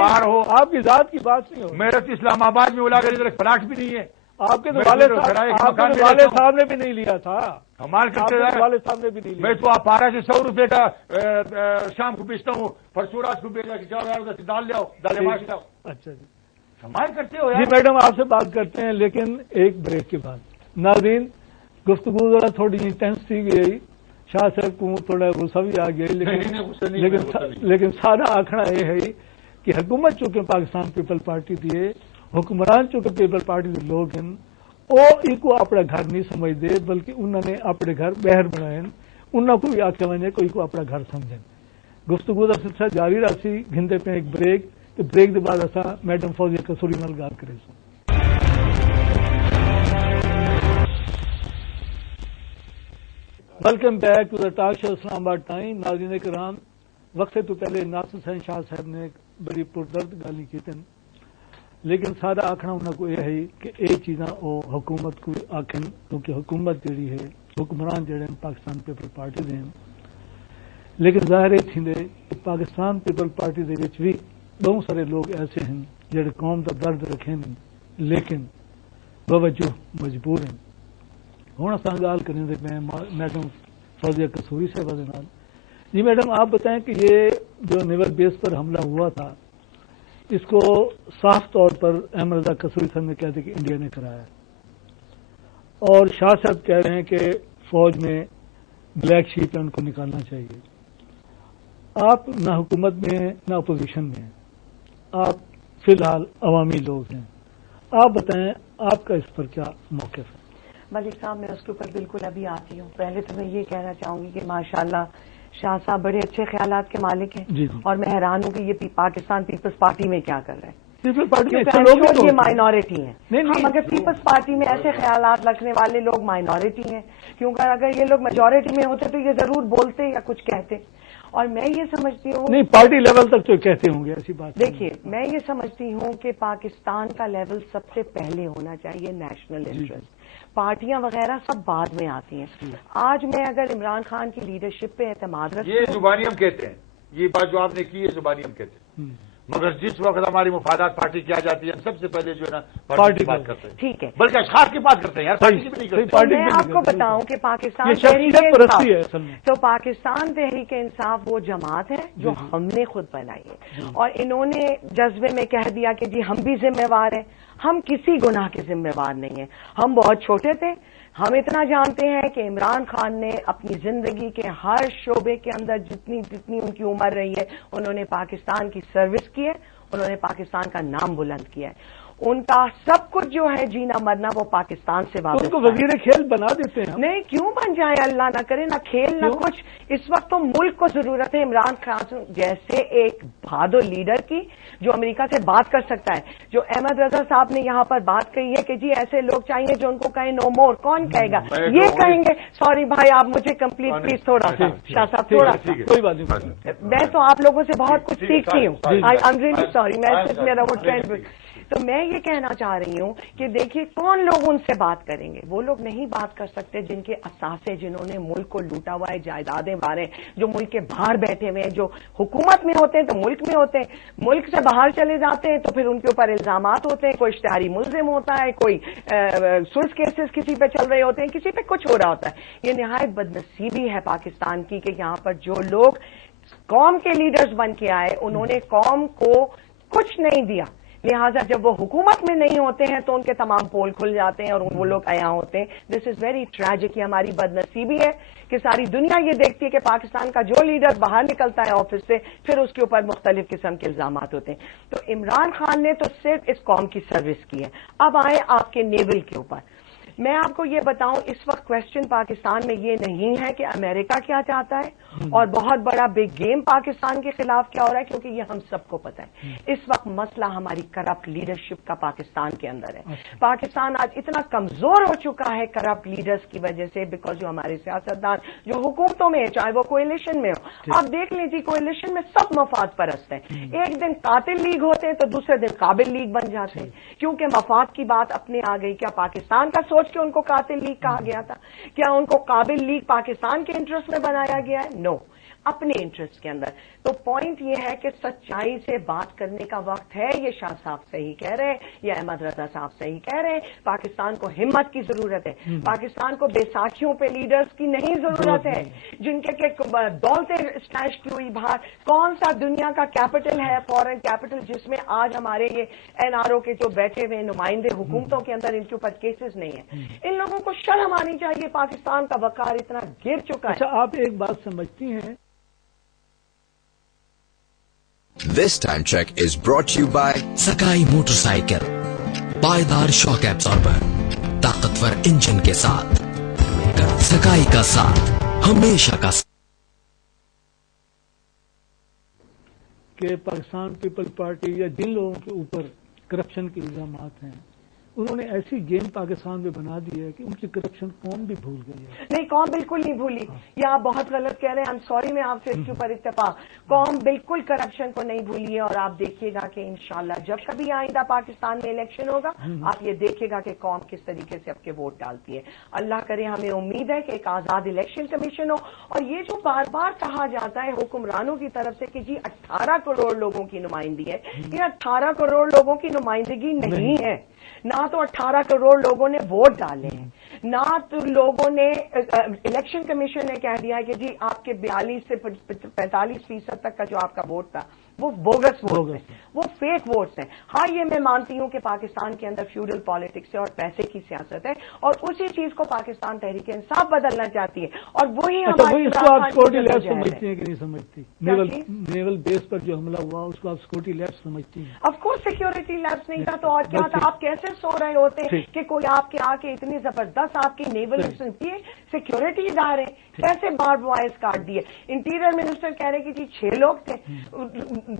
پار ہو. آپ کی ذات کی بات نہیں ہو. میرے تو اسلام آباد میں اولا گری پلاٹ بھی نہیں ہے. آپ کے تو والد صاحب نے بھی نہیں لیا تھا. کمال کرتے والد صاحب نے بھی نہیں لیا. میں تو آپ 12 سے 100 روپے کا شام کو بیچتا ہوں, پرسوں رات کو بیچا کہ جاؤ دال لاؤ, دال ماش لاؤ. اچھا جی, کمال کرتے ہو جی میڈم آپ سے بات کرتے ہیں لیکن ایک بریک کے بعد. ناظرین گفتگو ذرا تھوڑی انٹینس تھی گئی, شاہ صاحب کو تھوڑا غصہ بھی آ گیا, لیکن سارا آخنا یہ ہے کہ حکومت چونکہ پاکستان پیپل پارٹی دی, حکمران چونکہ پیپل پارٹی کے لوگ ہیں, وہ کو اپنا گھر نہیں سمجھتے بلکہ انہوں نے اپنے گھر باہر بنائے, انہوں کو بھی آخیا وجے کوئی کو اپنا گھر سمجھیں. گفتگو کا سلسلہ جاری رہی, گھنتے پہ ایک بریک, تو بریک کے بعد اصا میڈم فوزیہ قصوری نال گال کرے سو. Welcome back to the talk show Islamabad time. ناظرین کرام, وقفے تو پہلے ناصر حسین شاہ صاحب نے ایک بڑی پردرد گالی کی, لیکن سارا آخنا انہوں کو یہ ہے کہ یہ چیزاں وہ حکومت کو آخن, کیونکہ حکومت جڑی ہے حکمران جڑے ہیں پاکستان پیپل پارٹی دے ہیں. لیکن ظاہر یہ تھے کہ پاکستان پیپل پارٹی دے وچ بھی بہت سارے لوگ ایسے ہیں جڑے قوم کا درد رکھیں لیکن باوجود مجبور ہیں. ہوں اصل گال کریں میں میڈم فوزیہ قصوری صاحبہ. جی میڈم آپ بتائیں کہ یہ جو نیول بیس پر حملہ ہوا تھا اس کو صاف طور پر احمد رضا قصوری صاحب نے کہتے کہ انڈیا نے کرایا, اور شاہ صاحب کہہ رہے ہیں کہ فوج میں بلیک شیپ ہے ان کو نکالنا چاہیے. آپ نہ حکومت میں ہیں نہ اپوزیشن میں ہیں, آپ فی الحال عوامی لوگ ہیں, آپ بتائیں آپ کا اس پر کیا موقف ہے؟ ملک صاحب میں اس کے اوپر بالکل ابھی آتی ہوں. پہلے تو میں یہ کہنا چاہوں گی کہ ماشاءاللہ شاہ صاحب بڑے اچھے خیالات کے مالک ہیں, اور میں حیران ہوں کہ یہ پاکستان پیپلز پارٹی میں کیا کر رہے ہیں. یہ مائنورٹی ہیں, ہم اگر پیپلز پارٹی میں ایسے خیالات رکھنے والے لوگ مائنورٹی ہیں, کیونکہ اگر یہ لوگ میجورٹی میں ہوتے تو یہ ضرور بولتے یا کچھ کہتے. اور میں یہ سمجھتی ہوں نہیں پارٹی لیول تک تو کہتے ہوں گے ایسی بات. دیکھیے میں یہ سمجھتی ہوں کہ پاکستان کا لیول سب سے پہلے ہونا چاہیے نیشنل انٹرسٹ, پارٹیاں وغیرہ سب بعد میں آتی ہیں. آج میں اگر عمران خان کی لیڈرشپ پہ اعتماد رکھتی ہوں, یہ زبانی ہم کہتے ہیں, یہ بات جو آپ نے کی ہے زبانی ہم کہتے ہیں, مگر جس وقت ہماری مفادات پارٹی کی آ جاتی ہے سب سے پہلے جو ہے نا پارٹی کی بات کرتے ہیں. ٹھیک ہے, بلکہ اشخاص کی بات کرتے ہیں یار, پارٹی کی بھی نہیں کرتے. میں آپ کو بتاؤں کہ پاکستان تحریک انصاف, تو پاکستان تحریک انصاف وہ جماعت ہے جو ہم نے خود بنائی ہے, اور انہوں نے جذبے میں کہہ دیا کہ جی ہم بھی ذمہ وار ہیں. ہم کسی گناہ کے ذمہ وار نہیں ہیں, ہم بہت چھوٹے تھے. ہم اتنا جانتے ہیں کہ عمران خان نے اپنی زندگی کے ہر شعبے کے اندر جتنی ان کی عمر رہی ہے انہوں نے پاکستان کی سروس کی ہے, انہوں نے پاکستان کا نام بلند کیا ہے. ان کا سب کچھ جو ہے جینا مرنا وہ پاکستان سے وابستہ. ان کو وزیر کھیل بنا دیتے ہیں. نہیں کیوں بن جائے, اللہ نہ کرے, نہ کھیل نہ کچھ. اس وقت تو ملک کو ضرورت ہے عمران خان جیسے ایک بہادر لیڈر کی جو امریکہ سے بات کر سکتا ہے. جو احمد رضا صاحب نے یہاں پر بات کہی ہے کہ جی ایسے لوگ چاہیے جو ان کو کہیں نو مور, کون کہے گا یہ کہیں گے. سوری بھائی آپ مجھے کمپلیٹ پلیز تھوڑا سا شاہ صاحب تھوڑا سا, کوئی بات نہیں. میں تو آپ لوگوں سے بہت کچھ سیکھتی ہوں. آئی ایم ریئلی سوری, میں میرا وہ ٹرینڈ. تو میں یہ کہنا چاہ رہی ہوں کہ دیکھیے کون لوگ ان سے بات کریں گے. وہ لوگ نہیں بات کر سکتے جن کے اثاثے, جنہوں نے ملک کو لوٹا ہوا ہے, جائیدادیں مارے, جو ملک کے باہر بیٹھے ہوئے ہیں, جو حکومت میں ہوتے ہیں تو ملک میں ہوتے ہیں, ملک سے باہر چلے جاتے ہیں تو پھر ان کے اوپر الزامات ہوتے ہیں. کوئی اشتہاری ملزم ہوتا ہے, کوئی سرس کیسز کسی پہ چل رہے ہوتے ہیں, کسی پہ کچھ ہو رہا ہوتا ہے. یہ نہایت بدنصیبی ہے پاکستان کی کہ یہاں پر جو لوگ قوم کے لیڈرز بن کے آئے انہوں نے قوم کو کچھ نہیں دیا, لہٰذا جب وہ حکومت میں نہیں ہوتے ہیں تو ان کے تمام پول کھل جاتے ہیں اور وہ لوگ عیاں ہوتے ہیں. دس از ویری ٹریجک. یہ ہماری بدنصیبی ہے کہ ساری دنیا یہ دیکھتی ہے کہ پاکستان کا جو لیڈر باہر نکلتا ہے آفس سے پھر اس کے اوپر مختلف قسم کے الزامات ہوتے ہیں. تو عمران خان نے تو صرف اس قوم کی سروس کی ہے. اب آئے آپ کے نیول کے اوپر. میں آپ کو یہ بتاؤں اس وقت کوشچن پاکستان میں یہ نہیں ہے کہ امریکہ کیا چاہتا ہے اور بہت بڑا بگ گیم پاکستان کے خلاف کیا ہو رہا ہے, کیونکہ یہ ہم سب کو پتہ ہے. اس وقت مسئلہ ہماری کرپٹ لیڈرشپ کا پاکستان کے اندر ہے. پاکستان آج اتنا کمزور ہو چکا ہے کرپٹ لیڈرز کی وجہ سے, بیکاز جو ہمارے سیاستدان جو حکومتوں میں ہے چاہے وہ کوئلیشن میں ہو, آپ دیکھ لیجیے کوئلیشن میں سب مفاد پرست ہیں. ایک دن قاتل لیگ ہوتے ہیں تو دوسرے دن قابل لیگ بن جاتے ہیں, کیونکہ مفاد کی بات اپنے آ گئی. کیا پاکستان کا سوچ کہ ان کو قاتل لیگ کہا گیا تھا؟ کیا ان کو قابل لیگ پاکستان کے انٹرسٹ میں بنایا گیا ہے؟ نو. اپنے انٹرسٹ کے اندر. تو پوائنٹ یہ ہے کہ سچائی سے بات کرنے کا وقت ہے. یہ شاہ صاحب صحیح کہہ رہے ہیں, یہ احمد رضا صاحب صحیح کہہ رہے ہیں. پاکستان کو ہمت کی ضرورت ہے. پاکستان کو بیساکھیوں پہ لیڈرز کی نہیں ضرورت ہے جن کے دولتیں اسٹیش کی ہوئی باہر. کون سا دنیا کا کیپٹل ہے, فورن کیپٹل, جس میں آج ہمارے یہ NRO کے جو بیٹھے ہوئے نمائندے حکومتوں کے اندر ان کے اوپر کیسز نہیں ہیں. ان لوگوں کو شرم آنی چاہیے. پاکستان کا وقار اتنا گر چکا ہے. اچھا, آپ ایک بات سمجھتی ہیں. This time check is brought to you by sky motor cycle, پائیدار شاک ایبزاربر, طاقتور انجن کے ساتھ. سکائی کا ساتھ ہمیشہ کا ساتھ. کہ پاکستان پیپل پارٹی یا جن لوگوں کے اوپر کرپشن کے الزامات ہیں, انہوں نے ایسی گیم پاکستان میں بنا دی ہے کہ ان کی کرپشن قوم بھی بھول گئی ہے. نہیں, قوم بالکل نہیں بھولی. یہ آپ بہت غلط کہہ رہے ہیں. آئی ایم سوری, میں آپ سے اس کے اوپر اتفاق. قوم بالکل کرپشن کو نہیں بھولی ہے. اور آپ دیکھیے گا کہ انشاءاللہ جب کبھی آئندہ پاکستان میں الیکشن ہوگا, آپ یہ دیکھیے گا کہ قوم کس طریقے سے آپ کے ووٹ ڈالتی ہے. اللہ کرے, ہمیں امید ہے کہ ایک آزاد الیکشن کمیشن ہو. اور یہ جو بار بار کہا جاتا ہے حکمرانوں کی طرف سے کہ جی 18 کروڑ لوگوں کی نمائندگی ہے, یہ 18 کروڑ لوگوں کی نمائندگی نہیں ہے. نہ تو 18 کروڑ لوگوں نے ووٹ ڈالے ہیں, نہ تو لوگوں نے, الیکشن کمیشن نے کہہ دیا کہ جی آپ کے 42 سے 45% تک کا جو آپ کا ووٹ تھا وہ بوگس ووٹ ہیں, وہ فیک ووٹس ہیں. ہاں, یہ میں مانتی ہوں کہ پاکستان کے اندر فیوڈل پالیٹکس ہے اور پیسے کی سیاست ہے, اور اسی چیز کو پاکستان تحریک انصاف بدلنا چاہتی ہے. اور وہی ہماری سیکورٹی لیبس سمجھتی ہیں کہ نہیں سمجھتی؟ نیول بیس پر جو حملہ ہوا اس کو آپ سیکورٹی لیبس سمجھتی ہیں؟ آف کورس سیکورٹی لیبس نہیں تھا تو اور کیا تھا؟ آپ کیسے سو رہے ہوتے کہ کوئی آپ کے آ کے اتنی زبردست آپ کی نیول سیکورٹی ادارے کیسے بارڈ وائرز کاٹ دیے؟ انٹیریئر منسٹر کہہ رہے کہ جی 6 لوگ تھے,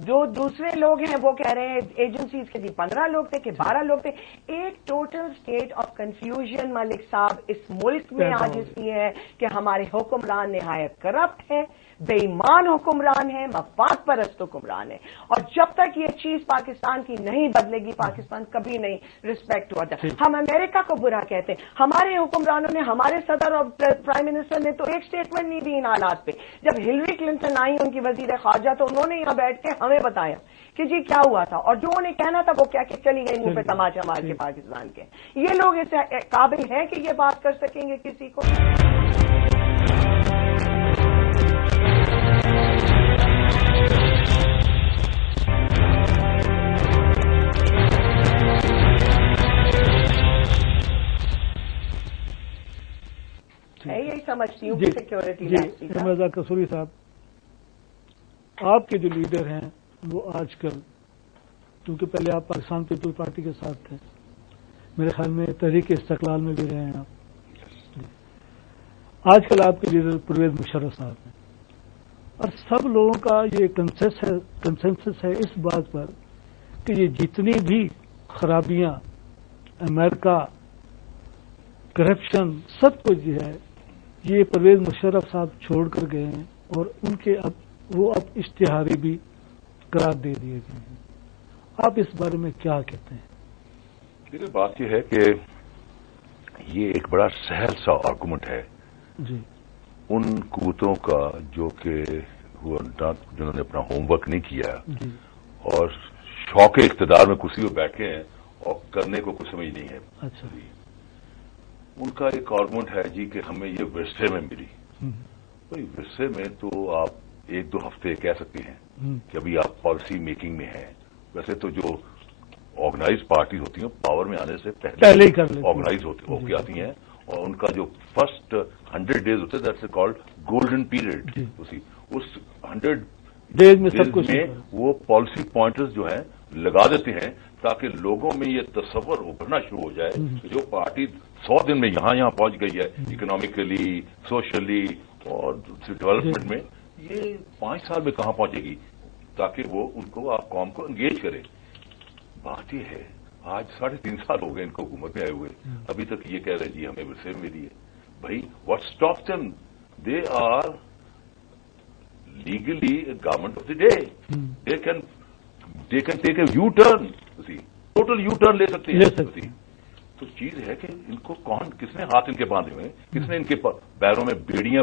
جو دوسرے لوگ ہیں وہ کہہ رہے ہیں ایجنسیز کے جی 15 لوگ تھے کہ 12 لوگ تھے. ایک ٹوٹل اسٹیٹ آف کنفیوژن ملک صاحب اس ملک میں آج اس لیے ہے کہ ہمارے حکمران نہایت کرپٹ ہے, بے ایمان حکمران ہے, مفاد پرست حکمران ہے. اور جب تک یہ چیز پاکستان کی نہیں بدلے گی, پاکستان کبھی نہیں ریسپیکٹ ہوا. ہم امریکہ کو برا کہتے ہیں, ہمارے حکمرانوں نے, ہمارے صدر اور پرائم منسٹر نے تو ایک اسٹیٹمنٹ نہیں دی ان حالات پہ. جب ہلری کلنٹن آئی ان کی وزیر خارجہ, تو انہوں نے یہاں بیٹھ کے ہمیں بتایا کہ جی کیا ہوا تھا, اور جو انہیں کہنا تھا وہ کیا کہ چلی گئی منہ پہ تماچا مار کے پاکستان کے. یہ لوگ اس قابل ہیں کہ یہ بات کر سکیں گے کسی کو؟ یہی سمجھتی ہوں کہ سیکورٹی مرزا قصوری صاحب, آپ کے جو لیڈر ہیں وہ آج کل, کیونکہ پہلے آپ پاکستان پیپل پارٹی کے ساتھ تھے, میرے خیال میں تحریک استقلال میں بھی رہے ہیں آپ, آج کل آپ کے لیڈر پرویز مشرف صاحب ہیں, اور سب لوگوں کا یہ کنسنسس ہے اس بات پر کہ یہ جتنی بھی خرابیاں, امریکہ, کرپشن, سب کچھ جو ہے یہ پرویز مشرف صاحب چھوڑ کر گئے ہیں, اور ان کے وہ اب اشتہاری بھی قرار دے دیے گئے ہیں. آپ اس بارے میں کیا کہتے ہیں؟ میری بات یہ ہے کہ یہ ایک بڑا سہل سا آرگومنٹ ہے جی ان قوتوں کا جو کہ جنہوں نے اپنا ہوم ورک نہیں کیا جی اور شوق اقتدار میں کرسی پہ بیٹھے ہیں اور کرنے کو کچھ سمجھ نہیں ہے. اچھا, ان کا ایک آرگومنٹ ہے جی کہ ہمیں یہ ورثے میں ملی. بھائی ورثے میں تو آپ 1-2 ہفتے کہہ سکتے ہیں کہ ابھی آپ پالیسی میکنگ میں ہیں. ویسے تو جو آرگنائز پارٹیز ہوتی ہیں پاور میں آنے سے پہلے ہی کر آرگنائز ہو کے آتی ہیں, اور ان کا جو فرسٹ 100 days ہوتے ہیں دیٹس کالڈ گولڈن پیریڈ. اس 100 ڈیز میں سب کچھ میں وہ پالیسی پوائنٹرز جو ہیں لگا دیتے ہیں تاکہ لوگوں میں یہ تصور ابھرنا شروع ہو جائے کہ جو پارٹی 100 دن میں یہاں پہنچ گئی ہے اکنامکلی, سوشلی اور ڈیولپمنٹ میں, یہ 5 سال میں کہاں پہنچے گی, تاکہ وہ ان کو آپ قوم کو انگیج کرے. بات یہ ہے آج 3.5 سال ہو گئے ان کو حکومت میں آئے ہوئے, ابھی تک یہ کہہ رہے جی ہمیں ورثے میں ملی ہے. بھائی what stops them? They are legally government of the day. They can take a U turn, total U turn لے سکتے ہیں. تو چیز ہے کہ ان کو کس نے ہاتھ ان کے باندھے ہوئے, کس نے ان کے پیروں میں بیڑیاں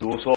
200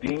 3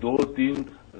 2-3